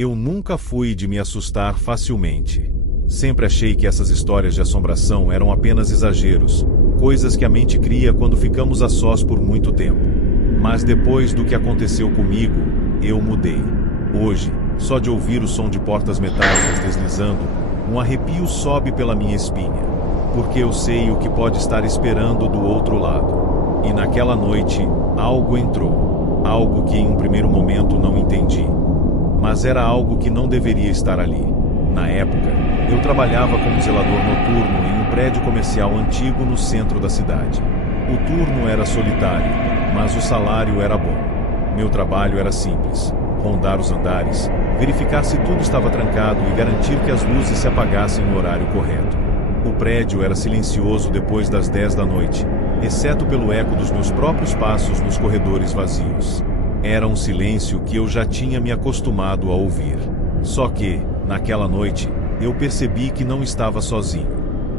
Eu nunca fui de me assustar facilmente. Sempre achei que essas histórias de assombração eram apenas exageros, coisas que a mente cria quando ficamos a sós por muito tempo. Mas depois do que aconteceu comigo, eu mudei. Hoje, só de ouvir o som de portas metálicas deslizando, um arrepio sobe pela minha espinha, porque eu sei o que pode estar esperando do outro lado. E naquela noite, algo entrou. Algo que em um primeiro momento não entendi. Mas era algo que não deveria estar ali. Na época, eu trabalhava como zelador noturno em um prédio comercial antigo no centro da cidade. O turno era solitário, mas o salário era bom. Meu trabalho era simples: rondar os andares, verificar se tudo estava trancado e garantir que as luzes se apagassem no horário correto. O prédio era silencioso depois das 10 da noite, exceto pelo eco dos meus próprios passos nos corredores vazios. Era um silêncio que eu já tinha me acostumado a ouvir. Só que, naquela noite, eu percebi que não estava sozinho.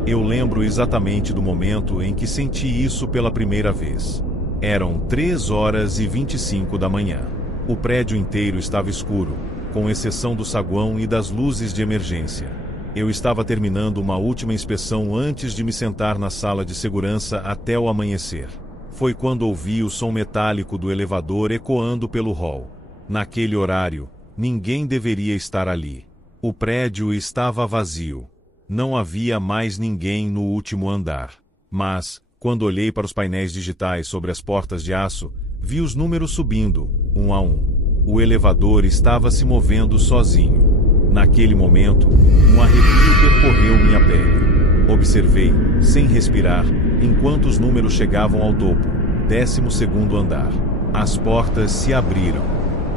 Eu lembro exatamente do momento em que senti isso pela primeira vez. Eram 3h25 da manhã. O prédio inteiro estava escuro, com exceção do saguão e das luzes de emergência. Eu estava terminando uma última inspeção antes de me sentar na sala de segurança até o amanhecer. Foi quando ouvi o som metálico do elevador ecoando pelo hall. Naquele horário, ninguém deveria estar ali. O prédio estava vazio. Não havia mais ninguém no último andar. Mas, quando olhei para os painéis digitais sobre as portas de aço, vi os números subindo, um a um. O elevador estava se movendo sozinho. Naquele momento, um arrepio percorreu minha pele. Observei, sem respirar, enquanto os números chegavam ao topo, 12º andar. As portas se abriram.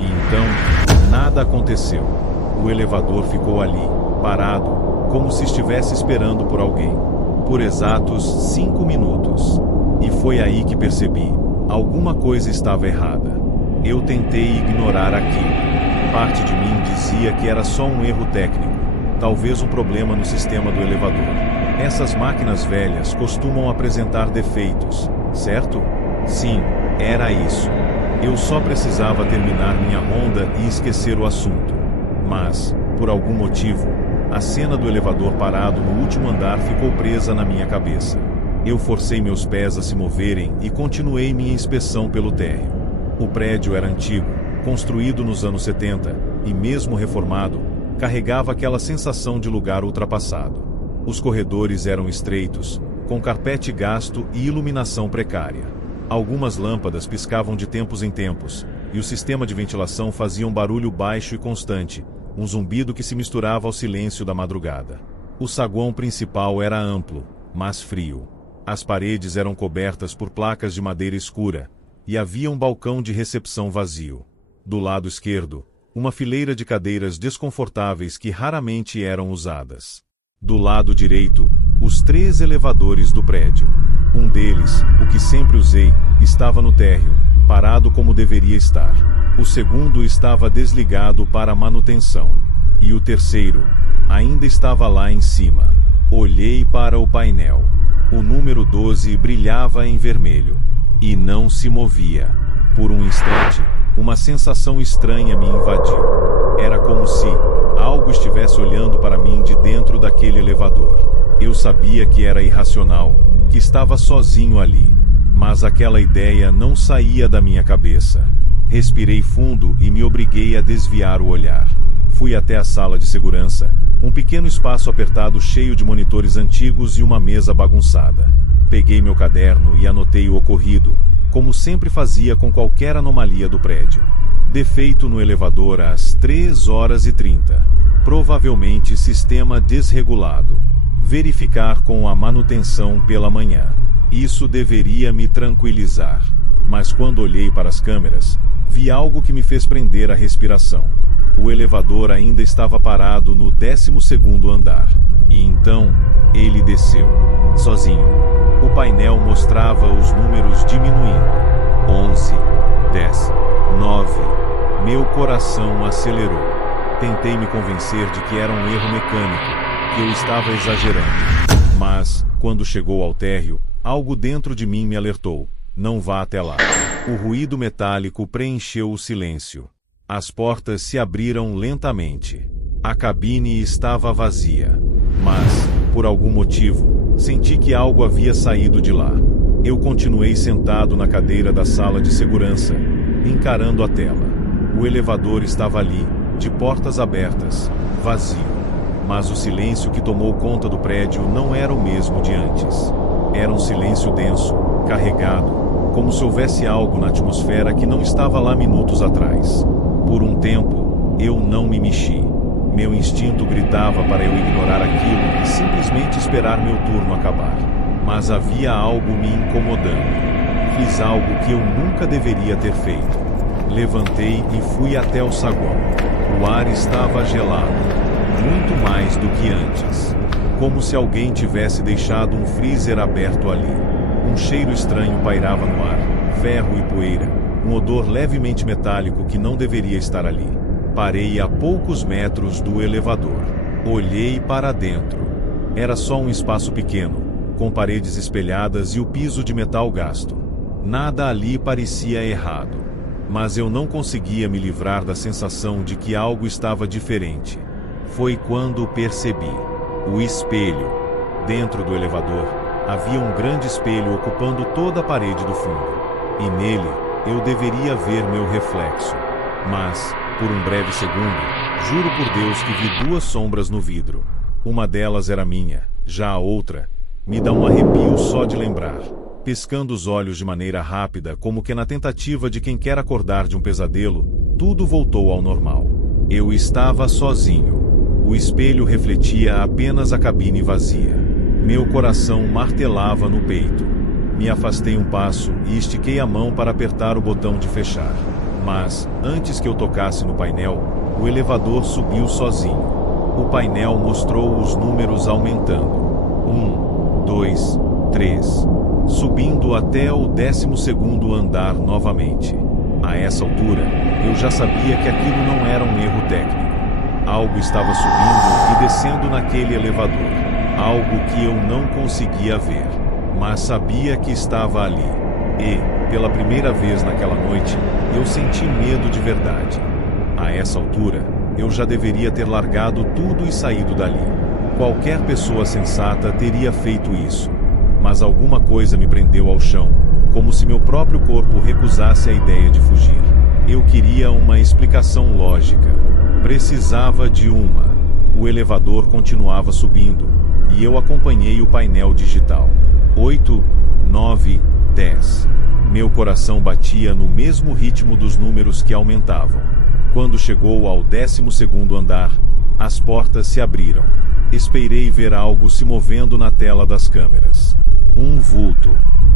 E então, nada aconteceu. O elevador ficou ali, parado, como se estivesse esperando por alguém. Por exatos 5 minutos. E foi aí que percebi: alguma coisa estava errada. Eu tentei ignorar aquilo. Parte de mim dizia que era só um erro técnico, talvez um problema no sistema do elevador. Essas máquinas velhas costumam apresentar defeitos, certo? Sim, era isso. Eu só precisava terminar minha ronda e esquecer o assunto. Mas, por algum motivo, a cena do elevador parado no último andar ficou presa na minha cabeça. Eu forcei meus pés a se moverem e continuei minha inspeção pelo térreo. O prédio era antigo, construído nos anos 70, e mesmo reformado, carregava aquela sensação de lugar ultrapassado. Os corredores eram estreitos, com carpete gasto e iluminação precária. Algumas lâmpadas piscavam de tempos em tempos, e o sistema de ventilação fazia um barulho baixo e constante, um zumbido que se misturava ao silêncio da madrugada. O saguão principal era amplo, mas frio. As paredes eram cobertas por placas de madeira escura, e havia um balcão de recepção vazio. Do lado esquerdo, uma fileira de cadeiras desconfortáveis que raramente eram usadas. Do lado direito, os 3 elevadores do prédio. Um deles, o que sempre usei, estava no térreo, parado como deveria estar. O segundo estava desligado para manutenção. E o terceiro, ainda estava lá em cima. Olhei para o painel. O número 12 brilhava em vermelho. E não se movia. Por um instante, uma sensação estranha me invadiu. Era como se algo estivesse olhando para mim de dentro daquele elevador. Eu sabia que era irracional, que estava sozinho ali. Mas aquela ideia não saía da minha cabeça. Respirei fundo e me obriguei a desviar o olhar. Fui até a sala de segurança, um pequeno espaço apertado cheio de monitores antigos e uma mesa bagunçada. Peguei meu caderno e anotei o ocorrido, como sempre fazia com qualquer anomalia do prédio. Defeito no elevador às 3h30. Provavelmente sistema desregulado. Verificar com a manutenção pela manhã. Isso deveria me tranquilizar. Mas quando olhei para as câmeras, vi algo que me fez prender a respiração. O elevador ainda estava parado no 12º andar. E então, ele desceu. Sozinho. O painel mostrava os números diminuindo. 11, 10, 9. Meu coração acelerou. Tentei me convencer de que era um erro mecânico, que eu estava exagerando. Mas, quando chegou ao térreo, algo dentro de mim me alertou. Não vá até lá. O ruído metálico preencheu o silêncio. As portas se abriram lentamente. A cabine estava vazia. Mas, por algum motivo, senti que algo havia saído de lá. Eu continuei sentado na cadeira da sala de segurança, encarando a tela. O elevador estava ali, de portas abertas, vazio. Mas o silêncio que tomou conta do prédio não era o mesmo de antes. Era um silêncio denso, carregado, como se houvesse algo na atmosfera que não estava lá minutos atrás. Por um tempo, eu não me mexi. Meu instinto gritava para eu ignorar aquilo e simplesmente esperar meu turno acabar. Mas havia algo me incomodando. Fiz algo que eu nunca deveria ter feito. Levantei e fui até o saguão. O ar estava gelado, muito mais do que antes. Como se alguém tivesse deixado um freezer aberto ali. Um cheiro estranho pairava no ar, ferro e poeira, um odor levemente metálico que não deveria estar ali. Parei a poucos metros do elevador. Olhei para dentro. Era só um espaço pequeno, com paredes espelhadas e o piso de metal gasto. Nada ali parecia errado. Mas eu não conseguia me livrar da sensação de que algo estava diferente. Foi quando percebi. O espelho. Dentro do elevador, havia um grande espelho ocupando toda a parede do fundo. E nele, eu deveria ver meu reflexo. Mas, por um breve segundo, juro por Deus que vi duas sombras no vidro. Uma delas era minha, já a outra me dá um arrepio só de lembrar. Piscando os olhos de maneira rápida, como que na tentativa de quem quer acordar de um pesadelo, tudo voltou ao normal. Eu estava sozinho. O espelho refletia apenas a cabine vazia. Meu coração martelava no peito. Me afastei um passo e estiquei a mão para apertar o botão de fechar. Mas, antes que eu tocasse no painel, o elevador subiu sozinho. O painel mostrou os números aumentando. 1, 2, 3. Subindo até o 12º andar novamente. A essa altura, eu já sabia que aquilo não era um erro técnico. Algo estava subindo e descendo naquele elevador. Algo que eu não conseguia ver, mas sabia que estava ali. E, pela primeira vez naquela noite, eu senti medo de verdade. A essa altura, eu já deveria ter largado tudo e saído dali. Qualquer pessoa sensata teria feito isso. Mas alguma coisa me prendeu ao chão, como se meu próprio corpo recusasse a ideia de fugir. Eu queria uma explicação lógica. Precisava de uma. O elevador continuava subindo, e eu acompanhei o painel digital. 8, 9, 10. Meu coração batia no mesmo ritmo dos números que aumentavam. Quando chegou ao 12º andar, as portas se abriram. Esperei ver algo se movendo na tela das câmeras. Um vulto,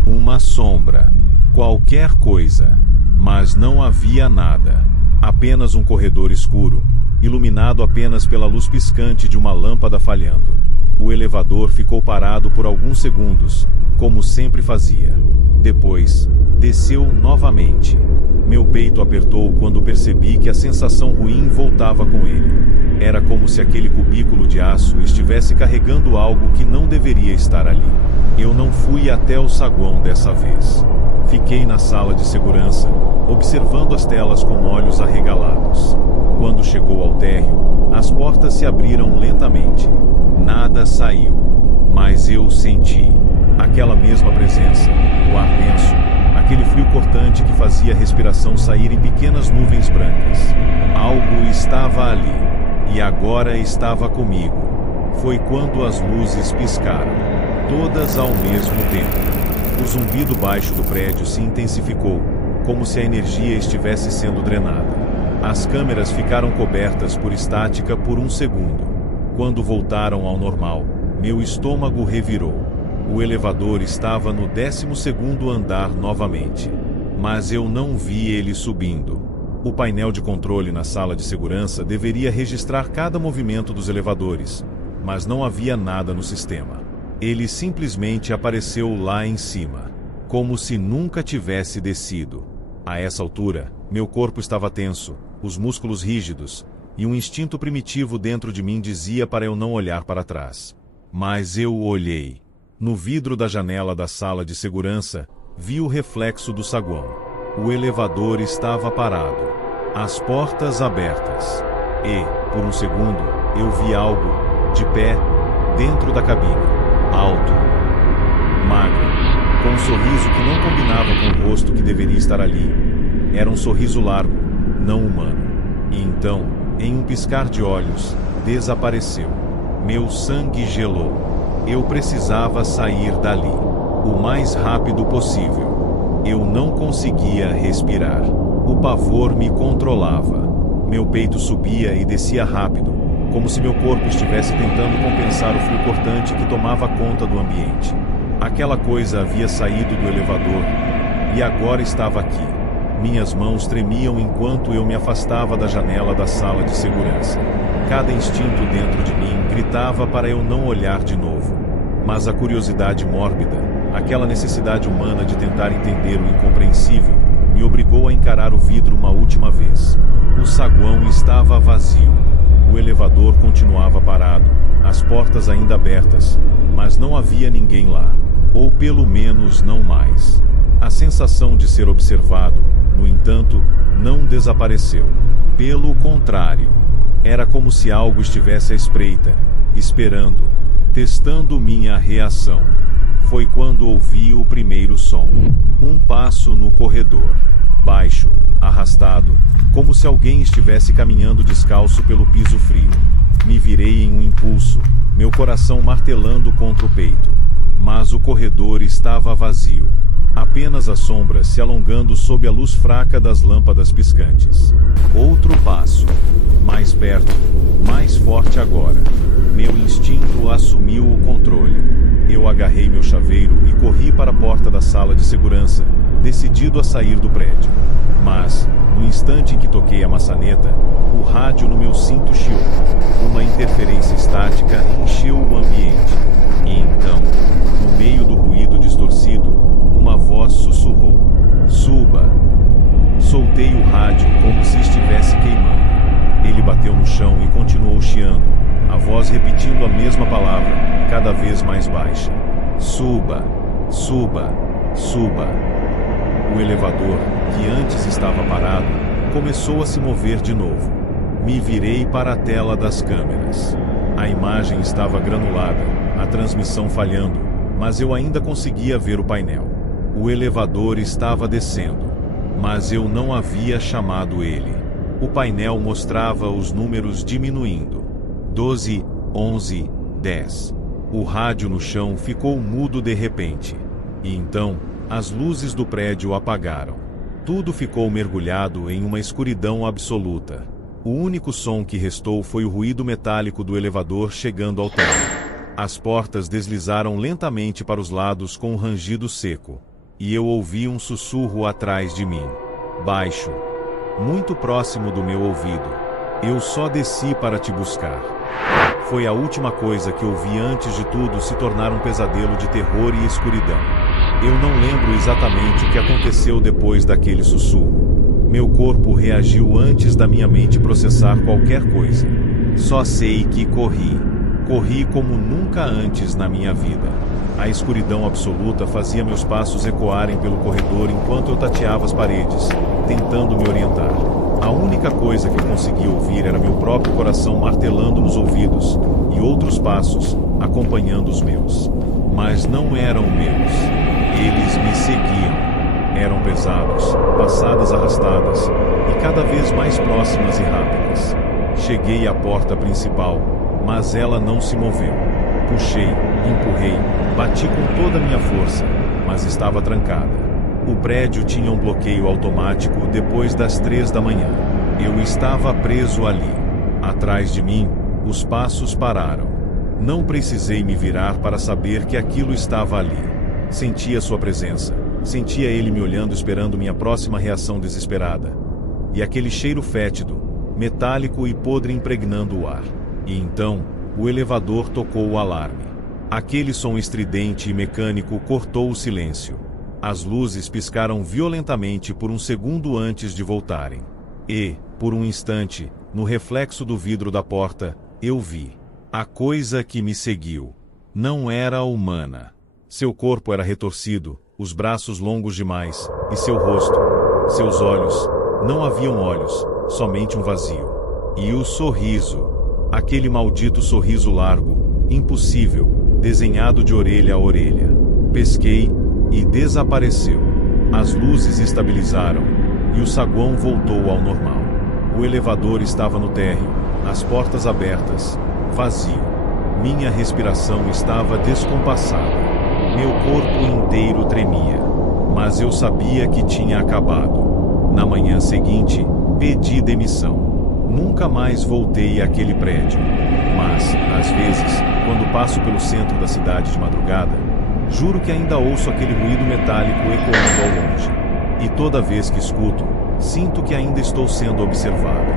uma sombra, qualquer coisa. Mas não havia nada. Apenas um corredor escuro, iluminado apenas pela luz piscante de uma lâmpada falhando. O elevador ficou parado por alguns segundos, como sempre fazia. Depois, desceu novamente. Meu peito apertou quando percebi que a sensação ruim voltava com ele. Era como se aquele cubículo de aço estivesse carregando algo que não deveria estar ali. Eu não fui até o saguão dessa vez. Fiquei na sala de segurança, observando as telas com olhos arregalados. Quando chegou ao térreo, as portas se abriram lentamente. Nada saiu, mas eu senti aquela mesma presença, o ar denso, aquele frio cortante que fazia a respiração sair em pequenas nuvens brancas. Algo estava ali, e agora estava comigo. Foi quando as luzes piscaram, todas ao mesmo tempo. O zumbido baixo do prédio se intensificou, como se a energia estivesse sendo drenada. As câmeras ficaram cobertas por estática por um segundo. Quando voltaram ao normal, meu estômago revirou. O elevador estava no 12º andar novamente. Mas eu não vi ele subindo. O painel de controle na sala de segurança deveria registrar cada movimento dos elevadores, mas não havia nada no sistema. Ele simplesmente apareceu lá em cima, como se nunca tivesse descido. A essa altura, meu corpo estava tenso, os músculos rígidos, e um instinto primitivo dentro de mim dizia para eu não olhar para trás. Mas eu olhei. No vidro da janela da sala de segurança, vi o reflexo do saguão. O elevador estava parado. As portas abertas. E, por um segundo, eu vi algo, de pé, dentro da cabine. Alto, magro, com um sorriso que não combinava com o rosto que deveria estar ali. Era um sorriso largo, não humano. E então, em um piscar de olhos, desapareceu. Meu sangue gelou. Eu precisava sair dali, o mais rápido possível. Eu não conseguia respirar. O pavor me controlava. Meu peito subia e descia rápido, como se meu corpo estivesse tentando compensar o frio cortante que tomava conta do ambiente. Aquela coisa havia saído do elevador e agora estava aqui. Minhas mãos tremiam enquanto eu me afastava da janela da sala de segurança. Cada instinto dentro de mim gritava para eu não olhar de novo. Mas a curiosidade mórbida, aquela necessidade humana de tentar entender o incompreensível, me obrigou a encarar o vidro uma última vez. O saguão estava vazio. O elevador continuava parado, as portas ainda abertas, mas não havia ninguém lá. Ou pelo menos não mais. A sensação de ser observado, no entanto, não desapareceu. Pelo contrário, era como se algo estivesse à espreita, esperando, testando minha reação. Foi quando ouvi o primeiro som. Um passo no corredor. Baixo, arrastado, como se alguém estivesse caminhando descalço pelo piso frio. Me virei em um impulso, meu coração martelando contra o peito. Mas o corredor estava vazio. Apenas as sombras se alongando sob a luz fraca das lâmpadas piscantes. Outro passo. Mais perto, mais forte agora. Meu instinto assumiu o controle. Eu agarrei meu chaveiro e corri para a porta da sala de segurança, decidido a sair do prédio. Mas, no instante em que toquei a maçaneta, o rádio no meu cinto chiou. Uma interferência estática encheu o ambiente. E então, no meio do ruído distorcido, uma voz sussurrou: "Suba!" Soltei o rádio como se estivesse queimando. Ele bateu no chão e continuou chiando, a voz repetindo a mesma palavra, cada vez mais baixa: "Suba! Suba! Suba!" O elevador, que antes estava parado, começou a se mover de novo. Me virei para a tela das câmeras. A imagem estava granulada, a transmissão falhando, mas eu ainda conseguia ver o painel. O elevador estava descendo, mas eu não havia chamado ele. O painel mostrava os números diminuindo. 12, 11, 10. O rádio no chão ficou mudo de repente. E então, as luzes do prédio apagaram. Tudo ficou mergulhado em uma escuridão absoluta. O único som que restou foi o ruído metálico do elevador chegando ao térreo. As portas deslizaram lentamente para os lados com um rangido seco. E eu ouvi um sussurro atrás de mim. Baixo. Muito próximo do meu ouvido. "Eu só desci para te buscar." Foi a última coisa que ouvi antes de tudo se tornar um pesadelo de terror e escuridão. Eu não lembro exatamente o que aconteceu depois daquele sussurro. Meu corpo reagiu antes da minha mente processar qualquer coisa. Só sei que corri. Corri como nunca antes na minha vida. A escuridão absoluta fazia meus passos ecoarem pelo corredor enquanto eu tateava as paredes, tentando me orientar. A única coisa que eu conseguia ouvir era meu próprio coração martelando nos ouvidos, e outros passos, acompanhando os meus. Mas não eram meus. Eles me seguiam. Eram pesados, passadas arrastadas, e cada vez mais próximas e rápidas. Cheguei à porta principal, mas ela não se moveu. Puxei, empurrei, bati com toda a minha força, mas estava trancada. O prédio tinha um bloqueio automático depois das 3 da manhã. Eu estava preso ali. Atrás de mim, os passos pararam. Não precisei me virar para saber que aquilo estava ali. Sentia sua presença. Sentia ele me olhando esperando minha próxima reação desesperada. E aquele cheiro fétido, metálico e podre impregnando o ar. E então, o elevador tocou o alarme. Aquele som estridente e mecânico cortou o silêncio. As luzes piscaram violentamente por um segundo antes de voltarem. E, por um instante, no reflexo do vidro da porta, eu vi. A coisa que me seguiu não era humana. Seu corpo era retorcido, os braços longos demais, e seu rosto, seus olhos, não haviam olhos, somente um vazio. E o sorriso. Aquele maldito sorriso largo, impossível, desenhado de orelha a orelha. Pesquei e desapareceu. As luzes estabilizaram e o saguão voltou ao normal. O elevador estava no térreo, as portas abertas, vazio. Minha respiração estava descompassada. Meu corpo inteiro tremia. Mas eu sabia que tinha acabado. Na manhã seguinte, pedi demissão. Nunca mais voltei àquele prédio. Mas, às vezes, quando passo pelo centro da cidade de madrugada, juro que ainda ouço aquele ruído metálico ecoando ao longe. E toda vez que escuto, sinto que ainda estou sendo observado.